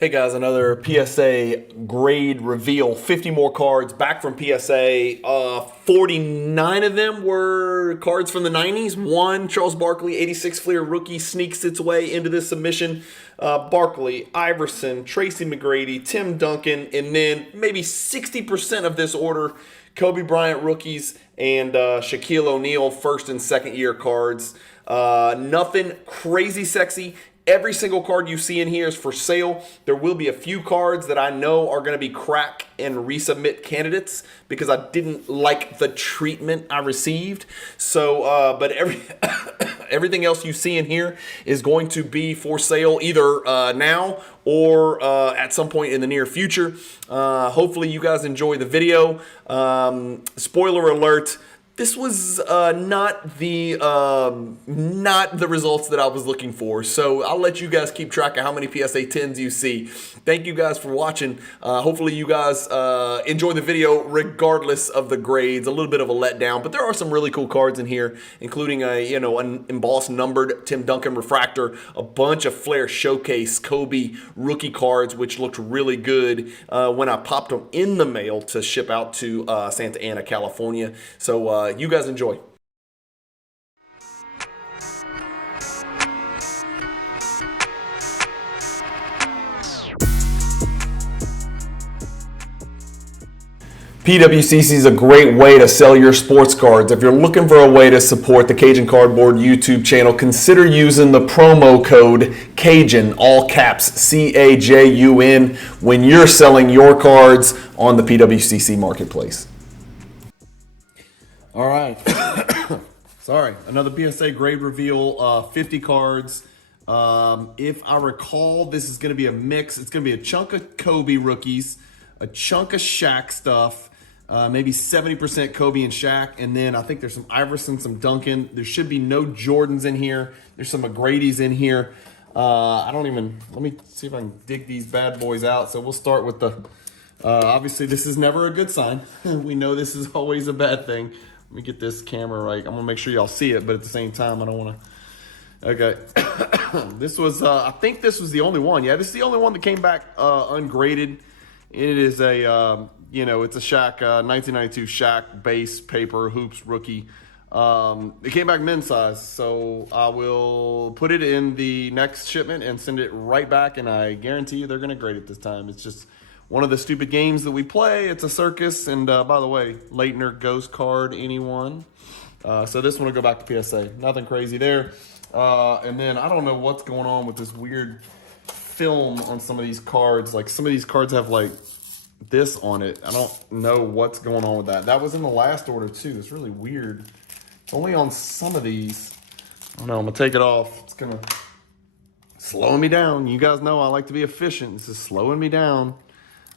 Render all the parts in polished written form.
Hey guys, another PSA grade reveal. 50 more cards back from PSA. 49 of them were cards from the 90s. One, Charles Barkley, 86 Fleer rookie, sneaks its way into this submission. Barkley, Iverson, Tracy McGrady, Tim Duncan, and then maybe 60% of this order, Kobe Bryant rookies and Shaquille O'Neal first and second year cards. Nothing crazy sexy. Every single card you see in here is for sale. There will be a few cards that I know are going to be crack and resubmit candidates because I didn't like the treatment I received. So, but everything else you see in here is going to be for sale either now or at some point in the near future. Hopefully you guys enjoy the video. Spoiler alert. This was not the results that I was looking for. So I'll let you guys keep track of how many PSA 10s you see. Thank you guys for watching. Hopefully you guys enjoy the video regardless of the grades. A little bit of a letdown, but there are some really cool cards in here, including an embossed numbered Tim Duncan refractor, a bunch of Flair Showcase Kobe rookie cards, which looked really good when I popped them in the mail to ship out to Santa Ana, California. So you guys enjoy. PWCC is a great way to sell your sports cards. If you're looking for a way to support the Cajun Cardboard YouTube channel, consider using the promo code Cajun, all caps, CAJUN, when you're selling your cards on the PWCC marketplace. All right. Sorry. Another PSA grade reveal, 50 cards. If I recall, this is going to be a mix. It's going to be a chunk of Kobe rookies, a chunk of Shaq stuff, maybe 70% Kobe and Shaq, and then I think there's some Iverson, some Duncan. There should be no Jordans in here. There's some McGrady's in here. Let me see if I can dig these bad boys out. So we'll start with the, obviously this is never a good sign. We know this is always a bad thing. Let me get this camera right. I'm gonna make sure y'all see it, but at the same time, I don't wanna, okay. This was, I think this was the only one. Yeah, this is the only one that came back ungraded. It is a, it's a Shaq, 1992 Shaq base paper hoops rookie. It came back men's size, so I will put it in the next shipment and send it right back, and I guarantee you they're gonna grade it this time. It's just one of the stupid games that we play. It's a circus, and by the way, Leitner ghost card, anyone? So this one will go back to PSA. Nothing crazy there. And then I don't know what's going on with this weird film on some of these cards. Like some of these cards have like this on it. I don't know what's going on with that. That was in the last order too. It's really weird. It's only on some of these. I don't know, I'm gonna take it off. It's gonna slow me down. You guys know I like to be efficient. This is slowing me down.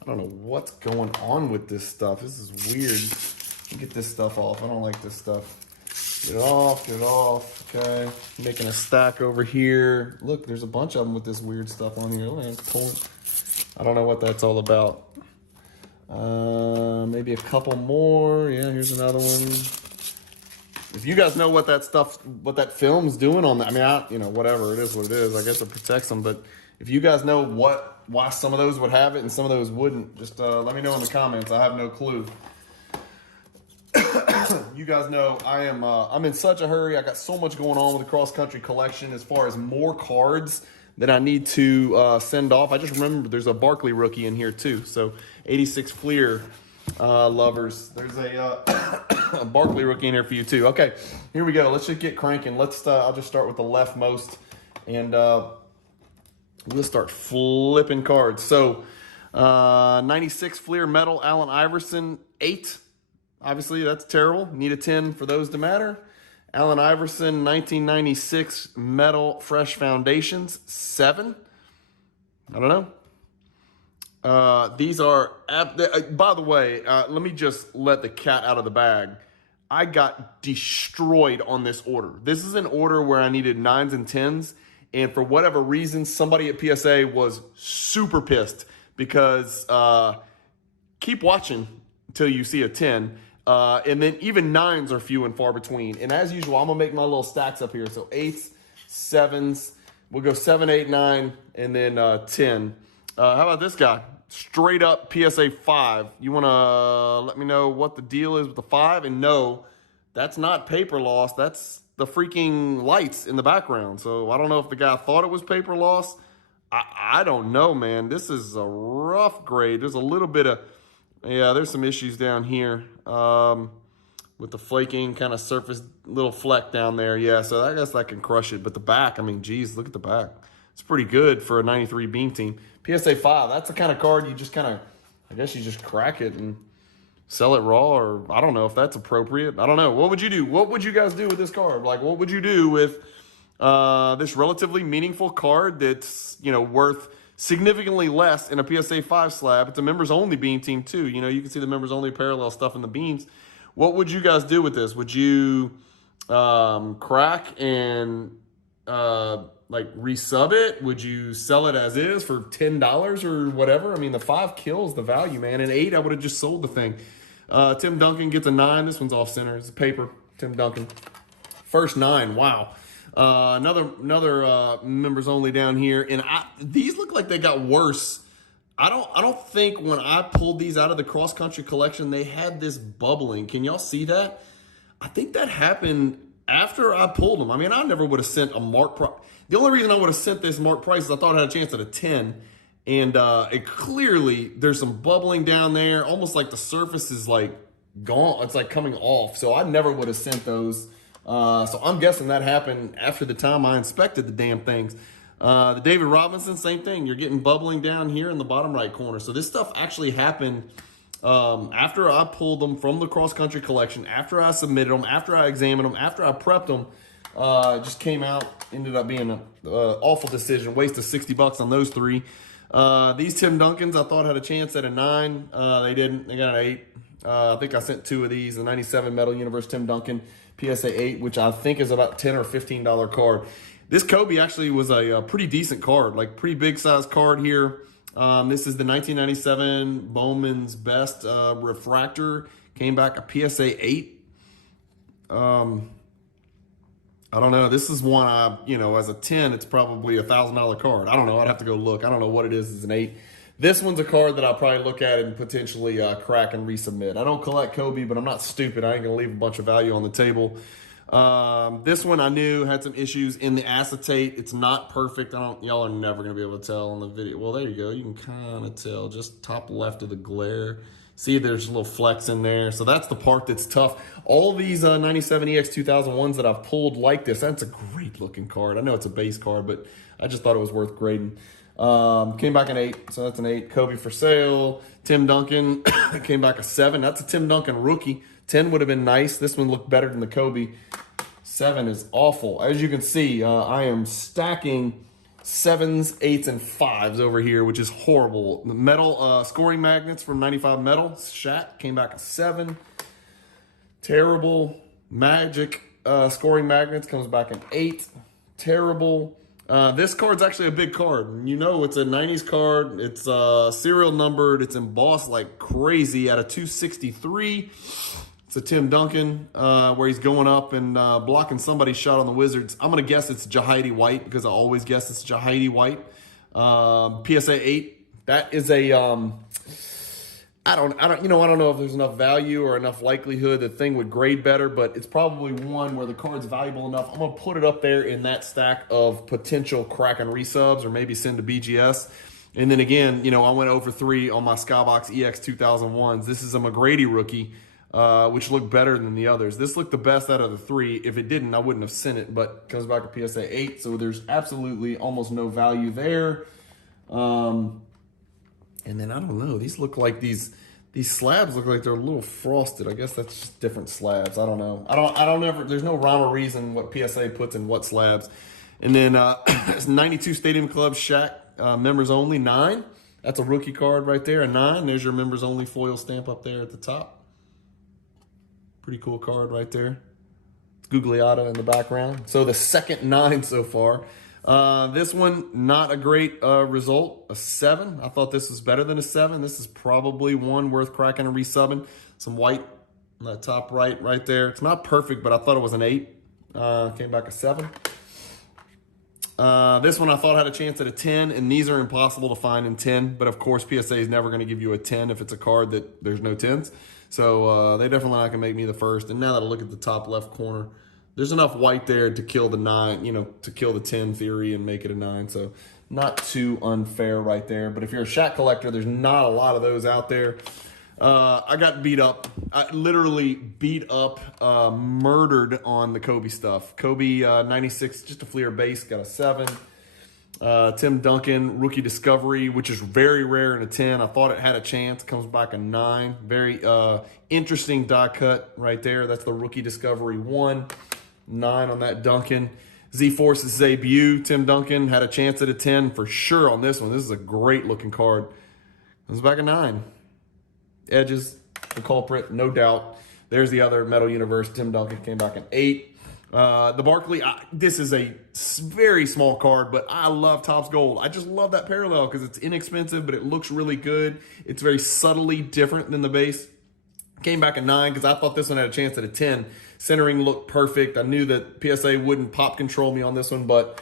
I don't know what's going on with this stuff. This is weird. Let me get this stuff off. I don't like this stuff. Get it off, get it off. Okay. Making a stack over here. Look, there's a bunch of them with this weird stuff on here. I don't know what that's all about. Maybe a couple more. Yeah, here's another one. If you guys know what that film's doing on that, I mean, whatever, it is what it is. I guess it protects them, but if you guys know why some of those would have it and some of those wouldn't, just let me know in the comments. I have no clue. You guys know I'm in such a hurry. I got so much going on with the cross-country collection as far as more cards that I need to send off. I just remember there's a Barkley rookie in here too. So 86 Fleer lovers. There's a Barkley rookie in here for you too. Okay, here we go. Let's just get cranking. I'll just start with the leftmost, and we'll start flipping cards. So 96 Fleer metal Allen Iverson 8. Obviously, that's terrible. Need a 10 for those to matter. Allen Iverson, 1996 metal fresh foundations, 7. I don't know. These are, by the way, let me just let the cat out of the bag. I got destroyed on this order. This is an order where I needed 9s and 10s. And for whatever reason, somebody at PSA was super pissed because keep watching until you see a 10. And then even 9s are few and far between. And as usual, I'm going to make my little stacks up here. So 8s, 7s, we'll go 7, 8, 9, and then 10. How about this guy? Straight up PSA 5. You want to let me know what the deal is with the 5? And no, that's not paper loss. That's the freaking lights in the background. So I don't know if the guy thought it was paper loss. I don't know, man. This is a rough grade. There's a little bit of, yeah, there's some issues down here with the flaking kind of surface, little fleck down there. Yeah, so I guess that can crush it. But the back, I mean, geez, look at the back. It's pretty good for a 93 beam team. PSA 5, that's the kind of card you just kind of, I guess you just crack it and sell it raw, or I don't know if that's appropriate. I don't know. What would you do? What would you guys do with this card? Like, what would you do with this relatively meaningful card that's, you know, worth significantly less in a PSA 5 slab? It's a members only beam team too. You know, you can see the members only parallel stuff in the beams. What would you guys do with this? Would you crack and like resub it? Would you sell it as is for $10 or whatever? I mean, the 5 kills the value, man. An 8, I would have just sold the thing. Tim Duncan gets a 9. This one's off center. It's a paper. Tim Duncan. First 9. Wow. Another members only down here. And these look like they got worse. I don't think when I pulled these out of the cross country collection, they had this bubbling. Can y'all see that? I think that happened after I pulled them. I mean, I never would have sent a mark price. The only reason I would have sent this mark price is I thought I had a chance at a 10. And it clearly, there's some bubbling down there, almost like the surface is like gone. It's like coming off. So I never would have sent those. So I'm guessing that happened after the time I inspected the damn things. The David Robinson, same thing. You're getting bubbling down here in the bottom right corner. So this stuff actually happened after I pulled them from the cross-country collection, after I submitted them, after I examined them, after I prepped them. Just came out, ended up being an awful decision. Waste of $60 on those 3. These Tim Duncans I thought had a chance at a 9. They didn't. They got an 8. I think I sent 2 of these. The 97 Metal Universe Tim Duncan PSA 8, which I think is about $10 or $15 card. This Kobe actually was a pretty decent card, like pretty big size card here. This is the 1997 Bowman's Best Refractor. Came back a PSA 8. I don't know. This is one as a 10, it's probably $1,000 card. I don't know. I'd have to go look. I don't know what it is as an 8. This one's a card that I'll probably look at and potentially crack and resubmit. I don't collect Kobe, but I'm not stupid. I ain't going to leave a bunch of value on the table. This one I knew had some issues in the acetate. It's not perfect. Y'all are never going to be able to tell on the video. Well, there you go. You can kind of tell just top left of the glare. See, there's a little flex in there. So that's the part that's tough. All these 97 EX 2001s that I've pulled like this, that's a great looking card. I know it's a base card, but I just thought it was worth grading. Came back an 8, so that's an 8. Kobe for sale. Tim Duncan came back a 7. That's a Tim Duncan rookie. 10 would have been nice. This one looked better than the Kobe. 7 is awful. As you can see, I am stacking 7s, 8s, and 5s over here, which is horrible. The metal scoring magnets from 95 Metal. Shat came back a 7. Terrible. Magic scoring magnets comes back an 8. Terrible. This card's actually a big card. You know, it's a 90s card. It's serial numbered. It's embossed like crazy at a 263. It's a Tim Duncan where he's going up and blocking somebody's shot on the Wizards. I'm going to guess it's Jahidi White because I always guess it's Jahidi White. PSA 8. That is a I don't know if there's enough value or enough likelihood the thing would grade better, but it's probably one where the card's valuable enough. I'm going to put it up there in that stack of potential crack and resubs or maybe send to BGS. And then again, I went over 3 on my Skybox EX 2001s. This is a McGrady rookie, which looked better than the others. This looked the best out of the 3. If it didn't, I wouldn't have sent it, but it comes back to PSA 8. So there's absolutely almost no value there. And then I don't know. These look like these slabs look like they're a little frosted. I guess that's just different slabs. I don't know. I don't ever. There's no rhyme or reason what PSA puts in what slabs. And then 92 Stadium Club Shaq members only 9. That's a rookie card right there. A 9. There's your members only foil stamp up there at the top. Pretty cool card right there. It's Gugliotta in the background. So the second 9 so far. This one, not a great result, a 7. I thought this was better than a 7. This is probably one worth cracking and resubbing. Some white on that top right there. It's not perfect, but I thought it was an 8. Came back a 7. This one I thought had a chance at a 10, and these are impossible to find in 10. But of course, PSA is never going to give you a 10 if it's a card that there's no 10s. So they definitely not going to make me the first. And now that I look at the top left corner, there's enough white there to kill the 9, you know, to kill the 10 theory and make it a 9. So not too unfair right there. But if you're a Shaq collector, there's not a lot of those out there. I got beat up. I literally beat up, murdered on the Kobe stuff. Kobe 96, just a Fleer base, got a 7. Tim Duncan, rookie discovery, which is very rare in a 10. I thought it had a chance. Comes back a 9. Very interesting die cut right there. That's the rookie discovery 1. 9 on that Duncan. Z-Force's debut. Tim Duncan had a chance at a 10 for sure on this one. This is a great looking card. Comes back a 9. Edges, the culprit, no doubt. There's the other Metal Universe. Tim Duncan came back an 8. The Barkley, this is a very small card, but I love Topps Gold. I just love that parallel because it's inexpensive, but it looks really good. It's very subtly different than the base. Came back a 9 because I thought this one had a chance at a 10. Centering looked perfect. I knew that PSA wouldn't pop control me on this one, but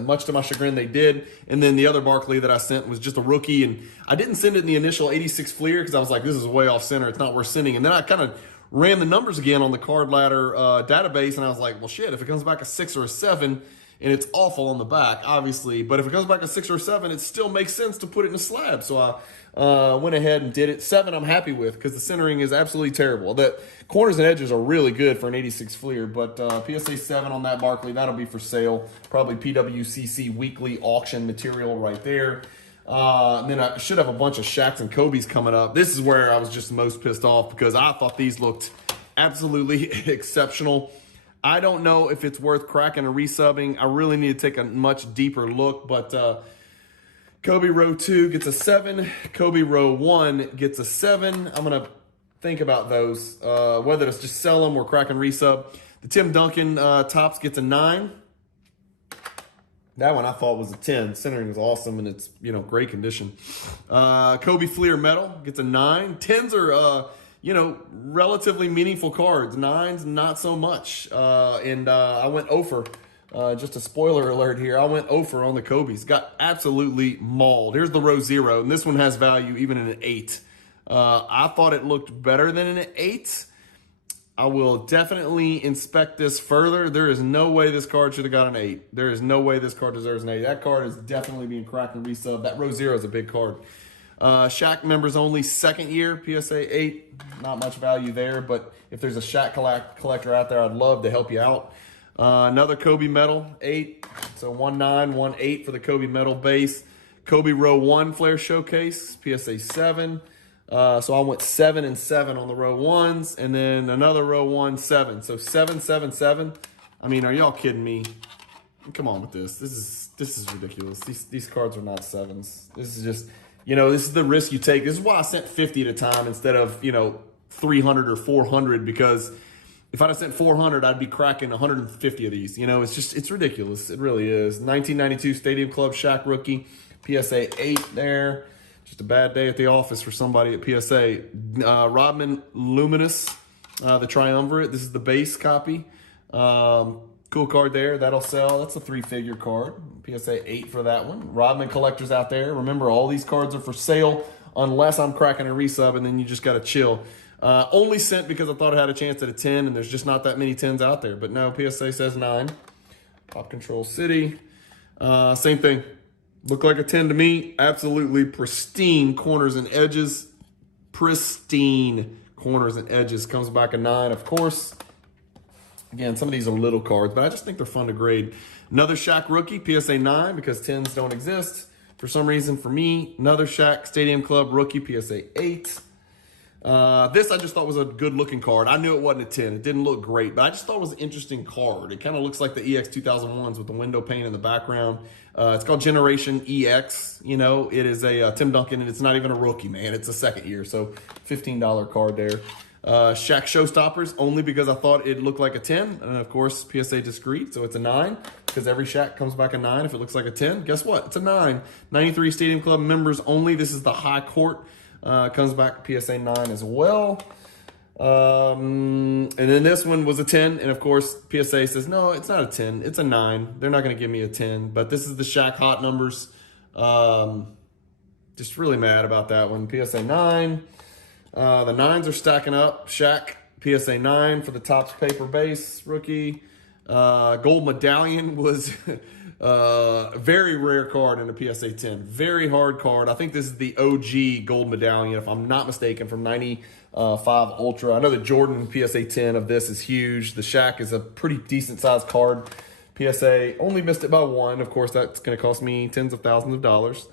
much to my chagrin, they did. And then the other Barkley that I sent was just a rookie, and I didn't send it in the initial 86 Fleer because I was like, this is way off center. It's not worth sending. And then I kind of ran the numbers again on the card ladder database, and I was like, well, shit, if it comes back a 6 or a 7, and it's awful on the back, obviously, but if it comes back a 6 or a 7, it still makes sense to put it in a slab. So I went ahead and did it. 7 I'm happy with because the centering is absolutely terrible. The corners and edges are really good for an 86 Fleer, but PSA 7 on that Barkley, that'll be for sale. Probably PWCC weekly auction material right there. And then I should have a bunch of Shaqs and Kobe's coming up. This is where I was just most pissed off because I thought these looked absolutely exceptional. I don't know if it's worth cracking or resubbing. I really need to take a much deeper look, but Kobe row 2 gets a 7. Kobe row 1 gets a 7. I'm going to think about those, whether to just sell them or crack and resub. The Tim Duncan Topps gets a 9. That one I thought was a 10. Centering was awesome, and it's, you know, great condition. Kobe Fleer Metal gets a 9. 10s are, you know, relatively meaningful cards. 9s, not so much. I went over. Just a spoiler alert here. I went over on the Kobe's. Got absolutely mauled. Here's the row 0, and this one has value even in an 8. I thought it looked better than an 8. I will definitely inspect this further. There is no way this card should have got an 8. There is no way this card deserves an 8. That card is definitely being cracked and resub. That row 0 is a big card. Shaq members only, 2nd year, PSA 8. Not much value there, but if there's a Shaq collector out there, I'd love to help you out. Another Kobe Metal, 8. So 1-9, 1-8 for the Kobe Metal base. Kobe row 1 Flair Showcase, PSA 7. So I went 7 and 7 on the row 1s, and then another row 1, 7. So 7, 7, 7. I mean, are y'all kidding me? Come on with this. This is ridiculous. These cards are not 7s. This is just, you know, this is the risk you take. This is why I sent 50 at a time instead of, you know, 300 or 400, because if I'd have sent 400, I'd be cracking 150 of these. You know, it's ridiculous. It really is. 1992 Stadium Club Shaq rookie, PSA 8 there. Just a bad day at the office for somebody at PSA. Rodman Luminous, the Triumvirate. This is the base copy. Cool card there. That'll sell. That's a 3-figure card. PSA 8 for that one. Rodman collectors out there. Remember, all these cards are for sale unless I'm cracking a resub, and then you just got to chill. Only sent because I thought it had a chance at a 10, and there's just not that many 10s out there. But no, PSA says 9. Pop Control City. Same thing. Looked like a 10 to me. Absolutely pristine corners and edges. Pristine corners and edges. Comes back a 9, of course. Again, some of these are little cards, but I just think they're fun to grade. Another Shaq rookie, PSA 9, because 10s don't exist. For some reason, for me, another Shaq Stadium Club rookie, PSA 8. This I just thought was a good-looking card. I knew it wasn't a 10. It didn't look great, but I just thought it was an interesting card. It kind of looks like the EX 2001s with the window pane in the background. It's called Generation EX. You know, it is a Tim Duncan, and it's not even a rookie, man. It's a 2nd year, so $15 card there. Shaq Showstoppers, only because I thought it looked like a 10. And, of course, PSA Discreet, so it's a 9. Because every Shaq comes back a 9 if it looks like a 10. Guess what? It's a 9. 93 Stadium Club members only. This is the High Court. Comes back PSA 9 as well. And then this one was a 10. And of course, PSA says, no, it's not a 10. It's a 9. They're not going to give me a 10. But this is the Shaq hot numbers. Just really mad about that one. PSA 9. The 9s are stacking up. Shaq, PSA 9 for the Topps paper base rookie. Gold medallion was a very rare card in a PSA 10. Very hard card. I think this is the OG gold medallion, if I'm not mistaken, from 95 Ultra. I know the Jordan PSA 10 of this is huge. The Shaq is a pretty decent sized card. PSA only missed it by 1. Of course, that's going to cost me tens of thousands of dollars.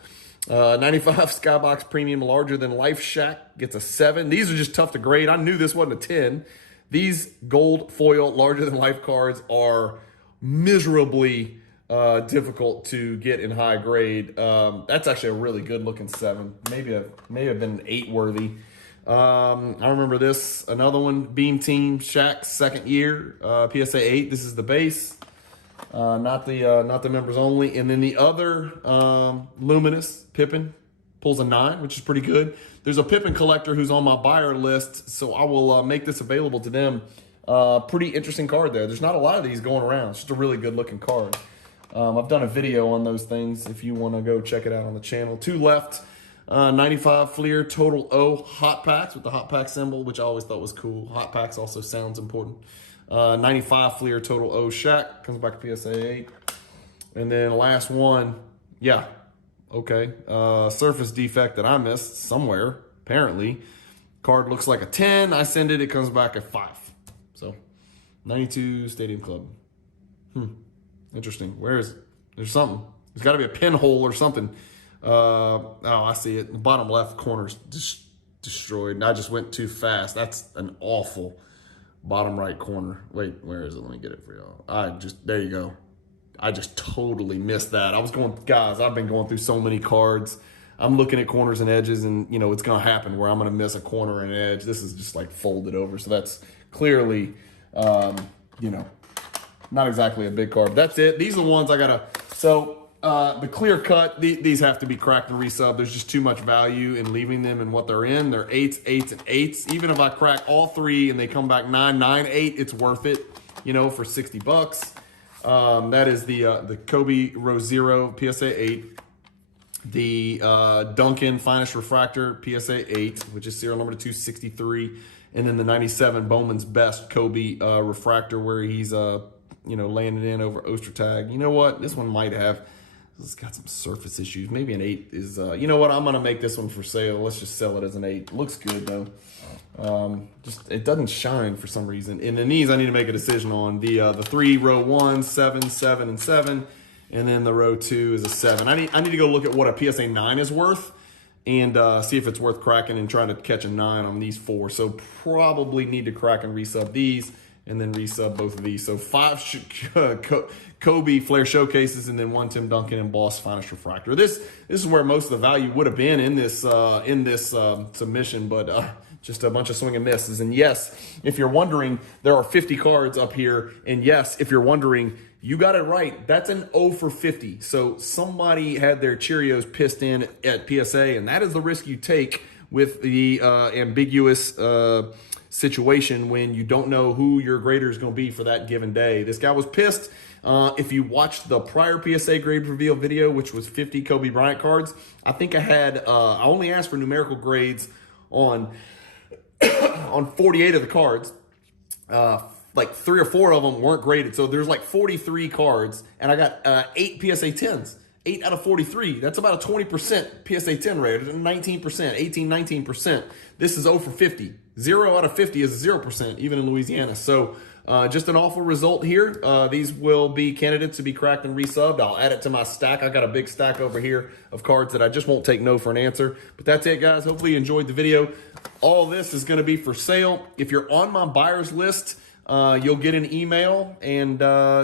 95 Skybox Premium larger than life Shaq gets a 7. These are just tough to grade. I knew this wasn't a 10. These gold foil larger than life cards are miserably difficult to get in high grade. That's actually a really good looking 7. Maybe have been an 8 worthy. I remember this, another one, Beam Team Shaq, second year, PSA 8. This is the base. Not the members only. And then the other Luminous Pippin pulls a 9, which is pretty good. There's a Pippin collector who's on my buyer list, so I will make this available to them. Pretty interesting card there. There's not a lot of these going around. It's just a really good looking card. I've done a video on those things if you want to go check it out on the channel. 2 left. 95 Fleer Total O hot packs with the hot pack symbol, which I always thought was cool. Hot packs also sounds important. 95 Fleer Total O Shaq comes back to PSA 8. And then last one, yeah, okay. Surface defect that I missed somewhere, apparently. Card looks like a 10. I send it, it comes back at 5. So 92 Stadium Club. Interesting. Where is it? There's something. There's got to be a pinhole or something. Oh, I see it. The bottom left corner's destroyed. And I just went too fast. That's an awful bottom right corner. Wait, where is it? Let me get it for y'all. There you go. I just totally missed that. I was going, guys, I've been going through so many cards. I'm looking at corners and edges, and, you know, it's going to happen where I'm going to miss a corner and an edge. This is just like folded over. So that's clearly, you know, not exactly a big card. That's it. These are the ones I got to, so the clear cut, these have to be cracked and resub. There's just too much value in leaving them and what they're in. They're 8s, 8s, and 8s. Even if I crack all 3 and they come back 9, 9, 8, it's worth it, you know, for 60 bucks. That is the Kobe Row Zero PSA 8. The Duncan Finest Refractor PSA 8, which is serial number 263. And then the 97 Bowman's Best Kobe Refractor, where he's, you know, landed in over Ostertag. You know what? This one might have, it's got some surface issues. Maybe an 8 is, you know what? I'm going to make this one for sale. Let's just sell it as an 8. Looks good, though. Just, it doesn't shine for some reason. And then these I need to make a decision on. The 3 row 1, 7, 7, and 7. And then the row 2 is a 7. I need to go look at what a PSA 9 is worth and see if it's worth cracking and trying to catch a 9 on these 4. So probably need to crack and resub these and then resub both of these. So 5 Kobe Flair Showcases and then 1 Tim Duncan and Boss Finest Refractor. This is where most of the value would have been in this submission, but just a bunch of swing and misses. And yes, if you're wondering, there are 50 cards up here. And yes, if you're wondering, you got it right. That's an 0 for 50. So somebody had their Cheerios pissed in at PSA, and that is the risk you take with the ambiguous situation when you don't know who your grader is going to be for that given day. This guy was pissed. If you watched the prior PSA grade reveal video, which was 50 Kobe Bryant cards, I think I only asked for numerical grades on 48 of the cards. Like 3 or 4 of them weren't graded. So there's like 43 cards, and I got 8 PSA 10s. 8 out of 43. That's about a 20% PSA 10 rate. 19%, 18, 19%. This is 0 for 50. 0 out of 50 is 0%, even in Louisiana. So just an awful result here. These will be candidates to be cracked and resubbed. I'll add it to my stack. I got a big stack over here of cards that I just won't take no for an answer. But that's it, guys. Hopefully you enjoyed the video. All this is going to be for sale. If you're on my buyer's list, you'll get an email, and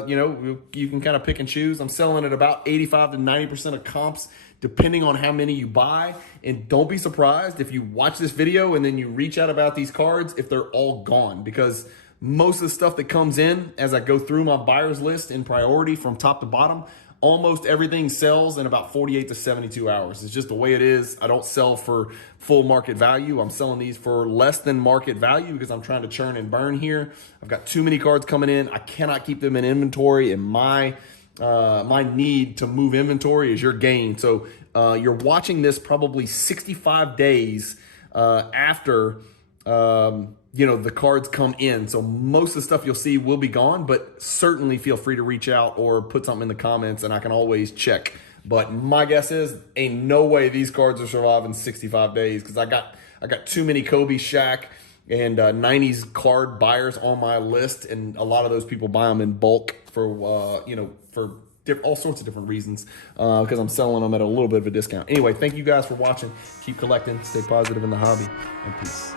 you know, you can kind of pick and choose. I'm selling at about 85 to 90% of comps, depending on how many you buy. And don't be surprised if you watch this video and then you reach out about these cards if they're all gone, because most of the stuff that comes in as I go through my buyer's list in priority from top to bottom, almost everything sells in about 48 to 72 hours. It's just the way it is. I don't sell for full market value. I'm selling these for less than market value because I'm trying to churn and burn here. I've got too many cards coming in. I cannot keep them in inventory, and my need to move inventory is your gain. So you're watching this probably 65 days after the cards come in. So most of the stuff you'll see will be gone, but certainly feel free to reach out or put something in the comments and I can always check. But my guess is ain't no way these cards are surviving 65 days because I got too many Kobe, Shaq, and 90s card buyers on my list, and a lot of those people buy them in bulk for all sorts of different reasons because I'm selling them at a little bit of a discount. Anyway, thank you guys for watching. Keep collecting, stay positive in the hobby, and peace.